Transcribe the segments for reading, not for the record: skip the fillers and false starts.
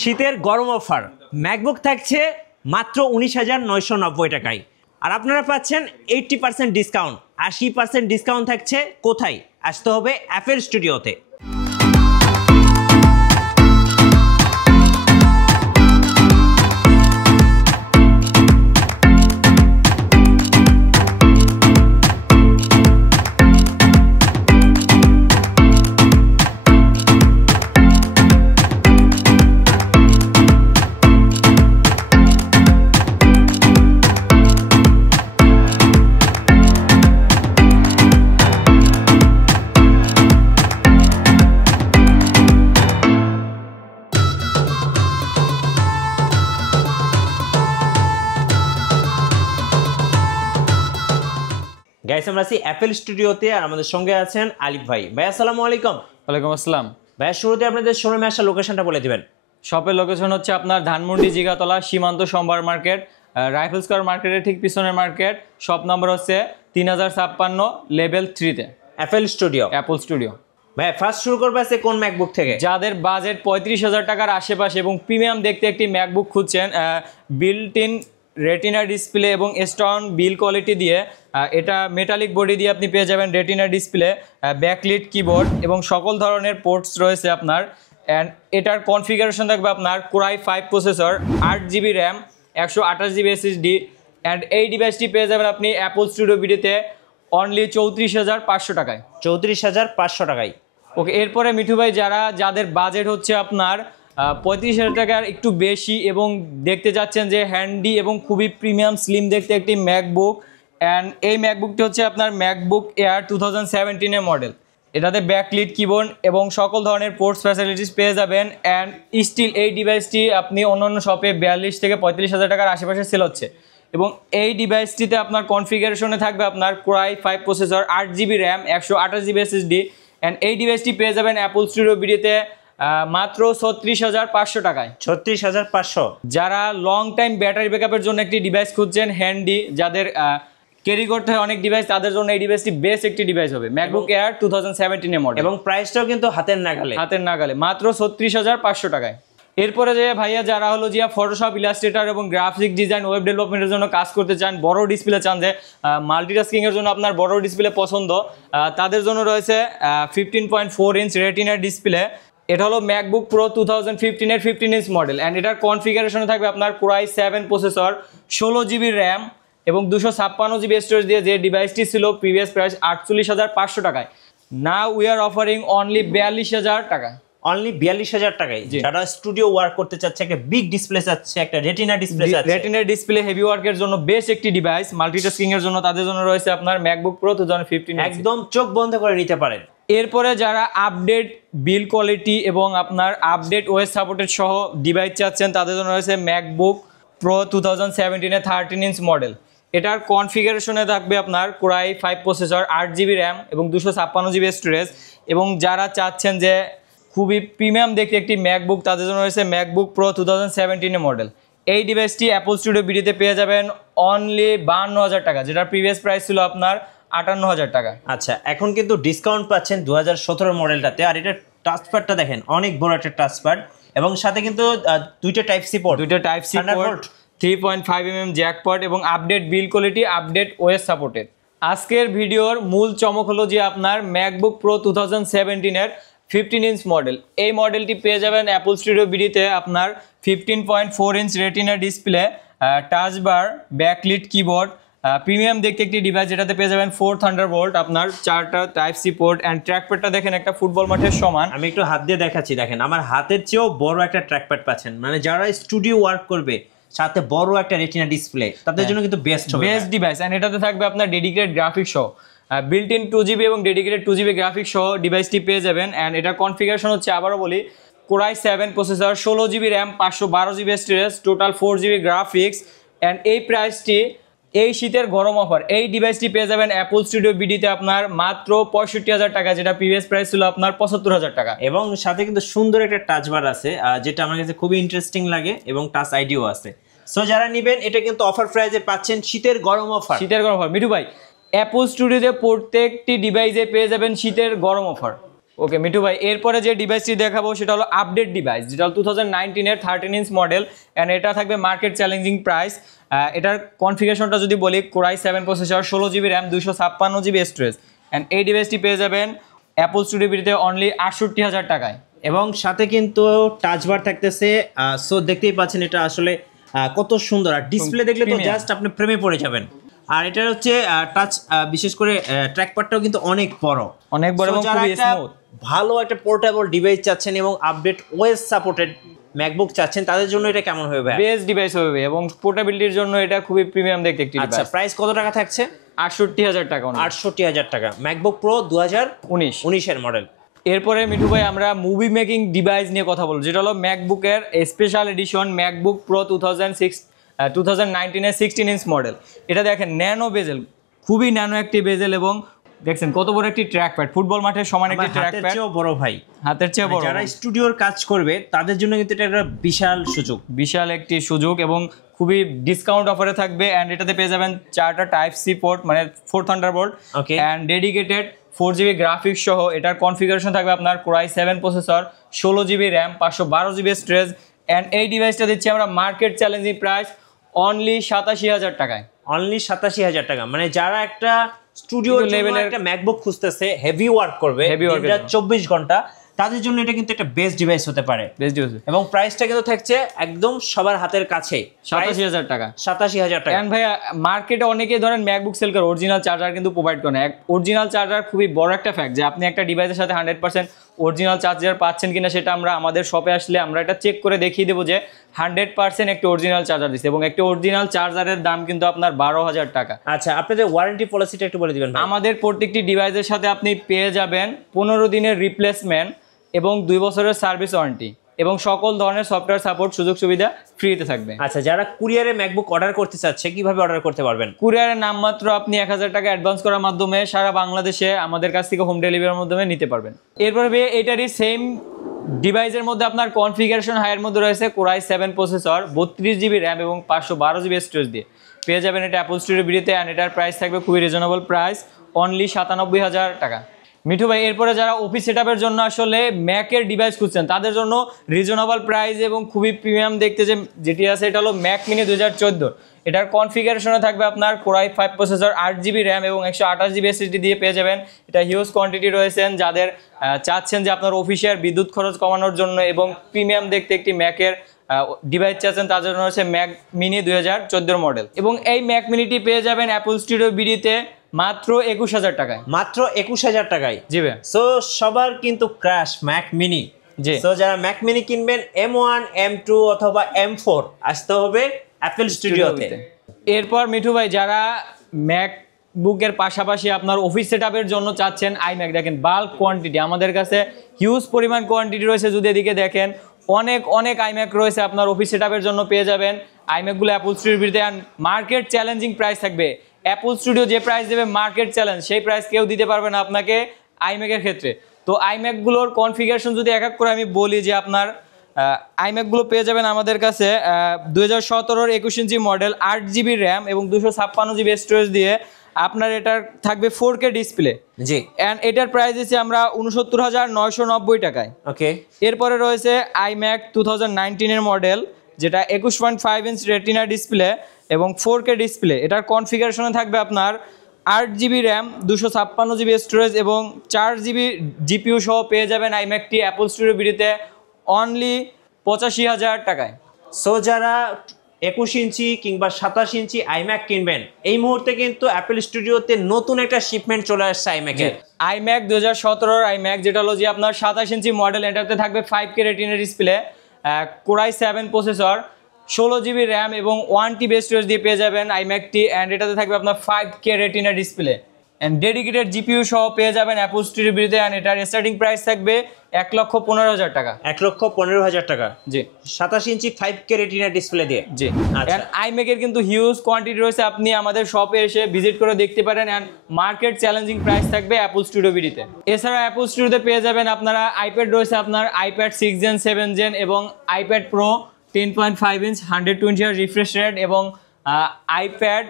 শীতের গরম offer MacBook থাকছে মাত্র 19,990 টাকায়। আর আপনারা পাচ্ছেন 80% ডিসকাউন্ট, 80% ডিসকাউন্ট থাকছে কোথায়? আসতে হবে অ্যাপেল স্টুডিওতে। গাইস, আমরা আছি অ্যাপেল স্টুডিওতে আর আমাদের সঙ্গে আছেন আলিফ ভাই। ভাই আসসালামু আলাইকুম। ওয়ালাইকুম আসসালাম। ভাই শুরুতে আপনাদের শোরুমে আসার লোকেশনটা বলে দিবেন। শপের লোকেশন হচ্ছে আপনার ধানমন্ডি জিগাতলা সীমান্ত সম্ভার মার্কেট, রাইফেল স্কয়ার মার্কেটের ঠিক পিছনের মার্কেট। শপ নাম্বার হচ্ছে 3056 লেভেল 3-তে অ্যাপেল স্টুডিও। Apple studio. ভাই ফার্স্ট শুরু করবে আছে কোন ম্যাকবুক থেকে? যাদের বাজেট 35,000 টাকার আশেপাশে এবং প্রিমিয়াম দেখতে একটি ম্যাকবুক খুঁজছেন, বিল্ট ইন রেটিনা ডিসপ্লে এবং স্ট্রং বিল কোয়ালিটি দিয়ে, এটা মেটালিক বডি দিয়ে আপনি পেয়ে যাবেন রেটিনা ডিসপ্লে, ব্যাকলিট কিবোর্ড এবং সকল ধরনের পোর্টস রয়েছে আপনার। অ্যান্ড এটার কনফিগারেশন থাকবে আপনার core i 5 processor, 8GB RAM, 128GB SSD। And এই ডিভাইসটি পেয়ে যাবেন আপনি অ্যাপল স্টুডিও ভিডিওতে অনলি 34,500 টাকায়। 34,500 টাকায়। ওকে, এরপরে মিঠু ভাই, যাদের বাজেট হচ্ছে আপনার 35,000 টাকার একটু বেশি এবং দেখতে যাচ্ছেন যে হ্যান্ডি এবং খুবই প্রিমিয়াম স্লিম দেখতে একটি ম্যাকবুক, অ্যান্ড এই ম্যাকবুকটি হচ্ছে আপনার ম্যাকবুক এয়ার 2017 মডেল। এটাতে ব্যাকলিট কিবোর্ড এবং সকল ধরনের পোর্টস ফ্যাসিলিটিস পেয়ে যাবেন। অ্যান্ড স্টিল এই ডিভাইসটি আপনি অন্যান্য শপে 42 থেকে 45,000 টাকার আশেপাশে সেল হচ্ছে। এবং এই ডিভাইসটিতে আপনার কনফিগারেশনে থাকবে আপনার core i 5 processor, 8GB RAM, 128GB SSD। And এই ডিভাইসটি পেয়ে যাবেন অ্যাপল স্টুডিও ভিডিওতে মাত্র 36,500 টাকায়। 36,500। যারা লং টাইম ব্যাটারি ব্যাকআপের জন্য একটি ডিভাইস খুঁজছেন হ্যান্ডি, যাদের ক্যারি করতে হয় অনেক ডিভাইস, তাদের জন্য এই ডিভাইসটি বেস্ট একটি ডিভাইস হবে। ম্যাকবুক এয়ার 2017 মডেল এবং প্রাইসটাও কিন্তু হাতের নাগালে মাত্র 36,500 টাকায়। এরপরে যে ভাইয়া যারা হলো যে ফটোশপ, ইলাস্ট্রেটর এবং গ্রাফিক ডিজাইন, ওয়েব ডেভেলপমেন্টের জন্য কাজ করতে চান, বড় ডিসপ্লে চান, যে মাল্টিটাস্কিং এর জন্য আপনার বড় ডিসপ্লে পছন্দ, তাদের জন্য রয়েছে 15.4 ইঞ্চ রেটিনা ডিসপ্লে। এটা হলো MacBook pro 2015 15 inch model. And এটার কনফিগারেশনে থাকবে আপনার কোরাই 7 প্রসেসর, 16GB র্যাম এবং 256GB স্টোরেজ দিয়ে, যে ডিভাইসটি ছিল প্রিভিয়াস প্রাইস 48,500 টাকায়। Now we are offering only 42,000 টাকায়। অনলি 42,000 টাকায়। যারা স্টুডিও ওয়ার্ক করতে চাচ্ছে, একটা বিগ ডিসপ্লে চাচ্ছে, একটা রেটিনা ডিসপ্লে চাচ্ছে, রেটিনা ডিসপ্লে হেভি ওয়ার্কের জন্য বেস্ট একটি ডিভাইস, মাল্টিটাস্কিং এর জন্য, তাদের জন্য রয়েছে আপনার ম্যাকবুক প্রো 2015। একদম চোখ বন্ধ করে নিতে পারেন। এরপরে যারা আপডেট বিল কোয়ালিটি এবং আপনার আপডেট ওএস সাপোর্টেড সহ ডিভাইস চাচ্ছেন, তাদের জন্য রয়েছে ম্যাকবুক প্রো 2017 13 ইঞ্চ মডেল। এটার কনফিগারেশনে থাকবে আপনার কোরাই 5 প্রসেসর, 8GB র্যাম এবং 256GB স্টোরেজ। এবং যারা চাচ্ছেন যে খুবই প্রিমিয়াম দেখতে একটি ম্যাকবুক, তাদের জন্য রয়েছে ম্যাকবুক প্রো 2017 মডেল। এই ডিভাইসটি অ্যাপল স্টুডিও ভিডিওতে পেয়ে যাবেন অনলি 52,000 টাকা, যেটা প্রিভিয়াস প্রাইস ছিল আপনার 58,000 টাকা। আচ্ছা, এখন কিন্তু ডিসকাউন্ট পাচ্ছেন 2017 মডেলটাতে। আর এটার টাচপ্যাডটা দেখেন, অনেক বড় একটা টাচপ্যাড এবং সাথে কিন্তু দুইটা type C port, 3.5mm jack port এবং update build quality, update OS supported. আজকের ভিডিওর মূল চমক হলো যে আপনার ম্যাকবুক প্রো 2017 15 ইঞ্চ মডেল। এই মডেলটি পেয়ে যাবেন অ্যাপল স্টুডিও ভিডিওতে আপনার 15.4 ইঞ্চ রেটিনা ডিসপ্লে, টাচ বার, ব্যাকলিট কিবোর্ড, প্রিমিয়াম দেখতে একটি ডিভাইস, যেটাতে পেয়ে যাবেন 4 থান্ডারবোল্ট, আপনার 4টা টাইপ সি পোর্ট। অ্যান্ড ট্র্যাকপ্যাডটা দেখেন একটা ফুটবল মাঠের সমান। আমি একটু হাত দিয়ে দেখাচ্ছি, দেখেন আমার হাতের চেয়েও বড় একটা ট্র্যাকপ্যাড পাচ্ছেন। মানে যারা স্টুডিও ওয়ার্ক করবে, সাথে বড় একটা রেটিনা ডিসপ্লে, তাদের জন্য কিন্তু বেস্ট ডিভাইস। অ্যান্ড এটাতে থাকবে আপনার ডেডিকেটেড গ্রাফিক্স সহ, বিল্ট ইন 2GB এবং ডেডিকেটেড 2GB গ্রাফিক্স সহ ডিভাইসটি পেয়ে যাবেন। অ্যান্ড এটার কনফিগারেশন হচ্ছে, আবারও বলি, core i 7 processor, 16GB RAM, 512GB storage, total 4GB graphics. And এই প্রাইসটি এই শীতের গরম অফার, এই ডিভাইসটি পেয়ে যাবেন অ্যাপল স্টুডিও ভিডিওতে আপনার মাত্র 65,000 টাকা, যেটা প্রিভিয়াস প্রাইস ছিল আপনার 75,000 টাকা। এবং সাথে কিন্তু সুন্দর একটা টাচ বার আছে, যেটা আমার কাছে খুবই ইন্টারেস্টিং লাগে, এবং টাচ আইডিও আছে। সো যারা নেবেন, এটা কিন্তু অফার প্রাইসে পাচ্ছেন, শীতের গরম অফার। মিঠু ভাই, অ্যাপল স্টুডিওতে প্রত্যেকটি ডিভাইসে পেয়ে যাবেন শীতের গরম অফার। ওকে মিঠু ভাই, এরপরে যে ডিভাইসটি দেখাবো সেটা হলো আপডেট ডিভাইস, যেটা হলো 2019-এর 13 ইঞ্চ মডেল, অ্যান্ড এটা থাকবে মার্কেট চ্যালেঞ্জিং প্রাইস। এটার কনফিগারেশনটা যদি বলি, core i 7 processor, 16 GB RAM, 256 GB storage, and এই ডিভাইসটি পেয়ে যাবেন অ্যাপল স্টুডিও বিডিতে অনলি 68,000 টাকায়। এবং সাথে কিন্তু টাচ বার থাকতেছে। সো দেখতেই পাচ্ছেন এটা আসলে কত সুন্দর, আর ডিসপ্লে দেখলে তো জাস্ট আপনি প্রেমে পড়ে যাবেন। আর এটা হচ্ছে টাচ, বিশেষ করে ট্র্যাক প্যাডটাও কিন্তু অনেক বড়, অনেক বড় এবং খুবই স্মুথ। ভালো একটা পোর্টেবল ডিভাইস চাচ্ছেন এবং আপডেট ওএস সাপোর্টেড ম্যাকবুক চাচ্ছেন, তাদের জন্য এটা কেমন হবে ভাই? বেস্ট ডিভাইস হবে এবং পোর্টেবিলিটির জন্য এটা খুবই প্রিমিয়াম দেখতে একটি ডিভাইস। আচ্ছা, প্রাইস কত টাকা থাকছে? 68,000 টাকা। 68,000 টাকা, ম্যাকবুক প্রো 2019 এর মডেল। এরপরে মিঠু ভাই আমরা মুভি মেকিং ডিভাইস নিয়ে কথা বলবো, যেটা হলো ম্যাকবুকের স্পেশাল এডিশন ম্যাকবুক প্রো 2019-এর 16 ইঞ্চ মডেল। এটা দেখেন ন্যানো বেজেল, খুবই ন্যানো একটি বেজেল, এবং দেখছেন কত বড় একটি ট্র্যাক প্যাড, ফুটবল মাঠের সমান একটি ট্র্যাক প্যাড। চেয়েও বড় ভাই, হাতের চেয়ে বড়। যারা স্টুডিওর কাজ করবে তাদের জন্য কিন্তু এটা একটা বিশাল সুযোগ, বিশাল একটি সুযোগ, এবং খুবই ডিসকাউন্ট অফারে থাকবে। অ্যান্ড এটাতে পেয়ে যাবেন 4টা টাইপ সি পোর্ট, মানে 4 Thunderbolt, okay, and dedicated 4GB graphics সহ। এটার কনফিগারেশন থাকবে আপনার core i 7 processor, 16GB RAM, 512GB storage, and এই ডিভাইসটা দিচ্ছি আমরা মার্কেট চ্যালেঞ্জিং প্রাইস অনলি 87,000 টাকায়। অনলি 87,000 টাকা। মানে যারা একটা স্টুডিও লেভেলের একটা ম্যাকবুক খুঁজতেছে, হেভি ওয়ার্ক করবে, 24 ঘন্টা, তাদের জন্য এটা কিন্তু একটা বেস্ট ডিভাইস হতে পারে। বেস্ট ডিভাইস, এবং প্রাইসটা কিন্তু থাকছে একদম সবার হাতের কাছে, 87,000 টাকা। 87,000 টাকা। এন্ড ভাইয়া মার্কেটে অনেকেই ধরেন ম্যাকবুক সেল করে, অরিজিনাল চার্জার কিন্তু প্রোভাইড করে না। অরিজিনাল চার্জার খুবই বড় একটা ফ্যাক্ট, যে আপনি একটা ডিভাইসের সাথে 100% অরিজিনাল চার্জার পাচ্ছেন কিনা সেটা আমরা আমাদের শপে আসলে আমরা এটা চেক করে দেখিয়ে দেবো যে 100% একটি অরিজিনাল চার্জার দিচ্ছে, এবং একটি অরিজিনাল চার্জারের দাম কিন্তু আপনার 12,000 টাকা। আচ্ছা, আপনাদের ওয়ারেন্টি পলিসিটা একটু বলে দিবেন ভাই। আমাদের প্রত্যেকটি ডিভাইসের সাথে আপনি পেয়ে যাবেন 15 দিনের রিপ্লেসমেন্ট এবং 2 বছরের সার্ভিস ওয়ারেন্টি, এবং সকল ধরনের সফটওয়্যার সাপোর্ট সুযোগ সুবিধা ফ্রিতে থাকবে। আচ্ছা, যারা কুরিয়ারে ম্যাকবুক অর্ডার করতে চাচ্ছে কিভাবে অর্ডার করতে পারবেন? কুরিয়ারের নামমাত্র আপনি 1,000 টাকা অ্যাডভান্স করার মাধ্যমে সারা বাংলাদেশে আমাদের কাছ থেকে হোম ডেলিভারির মাধ্যমে নিতে পারবেন। এরপরে এটারই সেম ডিভাইসের মধ্যে আপনার কনফিগারেশন হাইয়ের মধ্যে রয়েছে কোরাই 7 প্রসেসর, 32GB র্যাম এবং 512GB স্টোরেজ দিয়ে পেয়ে যাবেন এটা অ্যাপল স্টুডিও বিডিতে। অ্যান্ড এটার প্রাইস থাকবে খুবই রিজনেবল প্রাইস, অনলি 97,000 টাকা। মিঠু ভাই, এরপরে যারা অফিস সেটআপের জন্য আসলে ম্যাকের ডিভাইস খুঁজছেন তাদের জন্য রিজনেবল প্রাইস এবং খুবই প্রিমিয়াম দেখতে যেটি আছে, এটা হলো ম্যাক মিনি 2014। এটার কনফিগারেশনে থাকবে আপনার কোরাই 5 প্রসেসর, 8GB র্যাম এবং 128GB এসএসডি দিয়ে পেয়ে যাবেন। এটা হিউজ কোয়ান্টিটি রয়েছেন যাদের চাচ্ছেন যে আপনার অফিসের বিদ্যুৎ খরচ কমানোর জন্য এবং প্রিমিয়াম দেখতে একটি ম্যাকের ডিভাইস চাচ্ছেন, তার জন্য হচ্ছে ম্যাক মিনি 2014 মডেল। এবং এই ম্যাক মিনিটি পেয়ে যাবেন অ্যাপল স্টুডিও বিডিতে মাত্র 21,000 টাকায়। মাত্র 21,000 টাকায়। জি ভাই। সো সবার কিন্তু ক্র্যাশ ম্যাক মিনি। জি। সো যারা ম্যাক মিনি কিনবেন, M1, M2 অথবা M4 আসতে হবে অ্যাপল স্টুডিওতে। এরপর মিঠু ভাই, যারা ম্যাকবুকের পাশাপাশি আপনার অফিস সেটআপের জন্য চাচ্ছেন আইম্যাক, দেখেন বাল্ক কোয়ান্টিটি আমাদের কাছে হিউজ পরিমাণ কোয়ান্টিটি রয়েছে। যদি এদিকে দেখেন অনেক আইম্যাক রয়েছে আপনার অফিস সেটআপের জন্য পেয়ে যাবেন। আইম্যাকগুলো অ্যাপল স্টুডিওর বিরুদ্ধে মার্কেট চ্যালেঞ্জিং প্রাইস থাকবে। অ্যাপল স্টুডিও যে প্রাইস দেবে মার্কেট চ্যালেঞ্জ, সেই প্রাইস কেউ দিতে পারবে না আপনাকে আইম্যাকের ক্ষেত্রে। তো আইম্যাকগুলোর কনফিগারেশন যদি এক এক করে আমি বলি, যে আপনার আইম্যাকগুলো পেয়ে যাবেন আমাদের কাছে 2017-এর 21 ইঞ্চি মডেল, 8GB র্যাম এবং 256GB স্টোরেজ দিয়ে আপনার এটার থাকবে 4K ডিসপ্লে। জি। অ্যান্ড এটার প্রাইস দিচ্ছি আমরা 69,990 টাকায়। ওকে। এরপরে রয়েছে আইম্যাক 2019-এর মডেল, যেটা 21.5 ইঞ্চ রেটিনা ডিসপ্লে এবং 4K ডিসপ্লে। এটার কনফিগারেশনে থাকবে আপনার 8GB র্যাম, 256GB স্টোরেজ এবং 4GB জিপিইউ সহ পেয়ে যাবেন আইম্যাকটি অ্যাপল স্টুডিও বিডিতে অনলি 85,000 টাকায়। সো যারা 21 ইঞ্চি কিংবা 27 ইঞ্চি আইম্যাক কিনবেন, এই মুহূর্তে কিন্তু অ্যাপল স্টুডিওতে নতুন একটা শিপমেন্ট চলে আসছে আইম্যাকের। আইম্যাক 2017-এর আইম্যাক, যেটা হলো যে আপনার 27 ইঞ্চি মডেল, এটাতে থাকবে 5K retina display, core i 7 processor, 16GB RAM এবং 1TB স্টোরেজ দিয়ে পেয়ে যাবেন আইম্যাকটি। অ্যান্ড এটাতে থাকবে আপনার 5K retina display and dedicated GPU সহ পেয়ে যাবেন অ্যাপল স্টুডিও বিডিতে। অ্যান্ড এটার স্টার্টিং প্রাইস থাকবে 1,15,000 টাকা। 1,15,000 টাকা। জি। 27 ইঞ্চি 5K রেটিনা ডিসপ্লে দিয়ে। জি। আচ্ছা। এন্ড আইম্যাকের কিন্তু হিউজ কোয়ান্টিটি রয়েছে, আপনি আমাদের শপে এসে ভিজিট করে দেখতে পারেন। এন্ড মার্কেট চ্যালেঞ্জিং প্রাইস থাকবে অ্যাপল স্টুডিও বিডিতে। এছাড়া অ্যাপল স্টুডিওতে পেয়ে যাবেন আপনারা আইপ্যাড রয়েছে, আপনার আইপ্যাড 6 জেন 7 জেন এবং iPad pro 10.5 inch 120Hz refresh rate এবং আইপ্যাড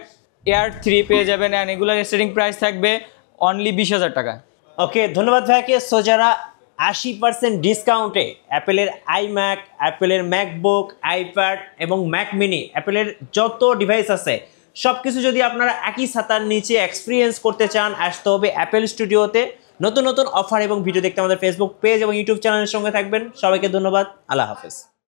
এয়ার 3 পেয়ে যাবেন। অ্যান্ড এগুলোর স্টার্টিং প্রাইস থাকবে অনলি 20,000 টাকা। ওকে, ধন্যবাদ ভাইকে। সো যারা 80% ডিসকাউন্টে অ্যাপেলের আইম্যাক, অ্যাপেলের ম্যাকবুক, আইপ্যাড এবং ম্যাক মিনি, অ্যাপেলের যত ডিভাইস আছে সব কিছু যদি আপনারা একই ছাতার নিচে এক্সপিরিয়েন্স করতে চান, আসতে হবে অ্যাপেল স্টুডিওতে। নতুন নতুন অফার এবং ভিডিও দেখতে আমাদের ফেসবুক পেজ এবং ইউটিউব চ্যানেলের সঙ্গে থাকবেন। সবাইকে ধন্যবাদ। আল্লাহ হাফেজ।